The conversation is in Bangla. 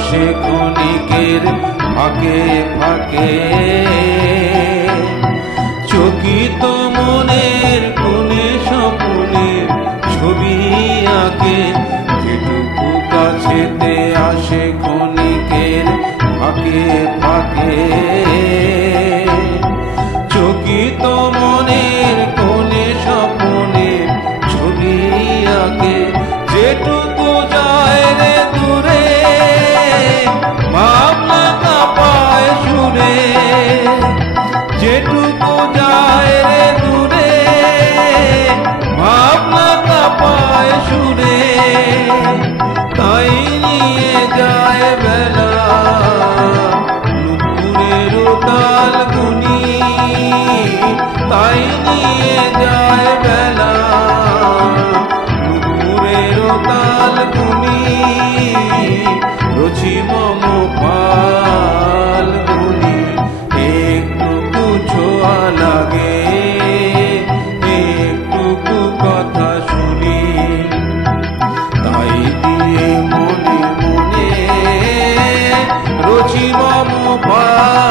আসে ক্ষণিকের ফাঁকে ফাঁকে। চকিত মনের কোণে স্বপ্নে ছবি আঁকে, যেটুকু কাছেতে আসে ক্ষণিকের ফাঁকে ফাঁকে। চকিত মনের কোণে স্বপ্নে ছবি আঁকে, যেটুকু যায় রে দূরে ভাবনা কাঁপায় সুরে। যেটুকু যায় রে দূরে ভাবনা কাঁপায় সুরে। তাই নিয়ে যায় বেলা নুপুরের তাল গুনি, তাই নিয়ে যায় বেলা নুপুরের তাল গুনি। রচি মম পাল গুনি, একটুকু ছোঁয়া লাগে, একটুকু কথা শুনি। তাই দিয়ে মনে মনে রচি মম পাল